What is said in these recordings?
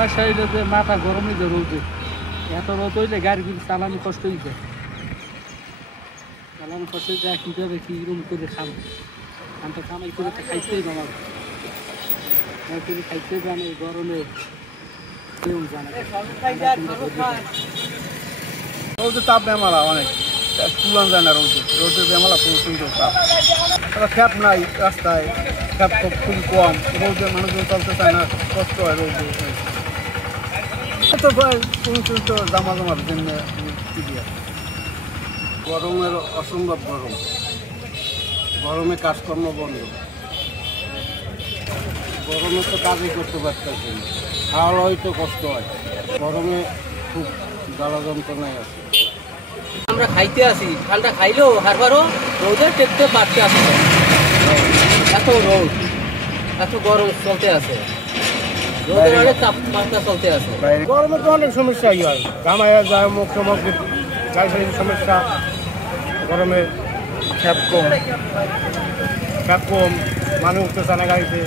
সমস্যা হইলে যে মাথা গরম হয়ে যায় রোদে, এত রোদ হইলে গাড়িগুলি চালানো কষ্ট হয়ে যায়, চালানো কষ্ট হয়ে যায়। কীভাবে কীরকম করে খাবো, আমি তো কামাই করে তো খাইতেই আমার করে খাইতে জানে গরমে কেউ জানে। রোদে তাপ বেমালা অনেক তুলান যায় না, রোদে বেমালা প্রচন্ড তাপ। খ্যাপ নাই রাস্তায়, খ্যাপ খুবই কম, রোদে মানুষজন চলতে চায় না, কষ্ট হয় রোদে। তো জামা জমার জন্য গরমের অসম্ভব গরম, গরমে কাজকর্ম বন্ধ, গরমে তো কাজই করতে পারতেছি না, খাওয়া হয়তো কষ্ট হয়, গরমে খুব জ্বালা যন্ত্রণায় আছে। আমরা খাইতে আসি, ঠান্ডা খাইলেও হারবারও রোদে টেকতে পারতে আসে, এত রোদ এত গরম চলতে আছে, রোদের অনেক তাপমাত্রা চলতে আছে। গরমে তো অনেক সমস্যাই হয়, ঘামাইয়া যায়, মুখ চমক, গাড়ি সারির সমস্যা। গরমে খ্যাপ কম, মানুষ উঠতে চায় না গাড়িতে।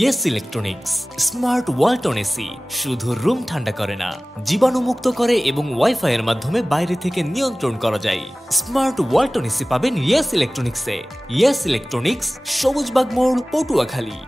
Yes electronics smart Walton AC শুধু রুম ঠান্ডা করে না, জীবাণুমুক্ত করে এবং ওয়াইফাই এর মাধ্যমে বাইরে থেকে নিয়ন্ত্রণ করা যায়। স্মার্ট ওয়ালটন এসি পাবেন ইয়েস ইলেকট্রনিক্সে। ইয়েস ইলেকট্রনিক্স, সবুজবাগ মোড়, পটুয়াখালী।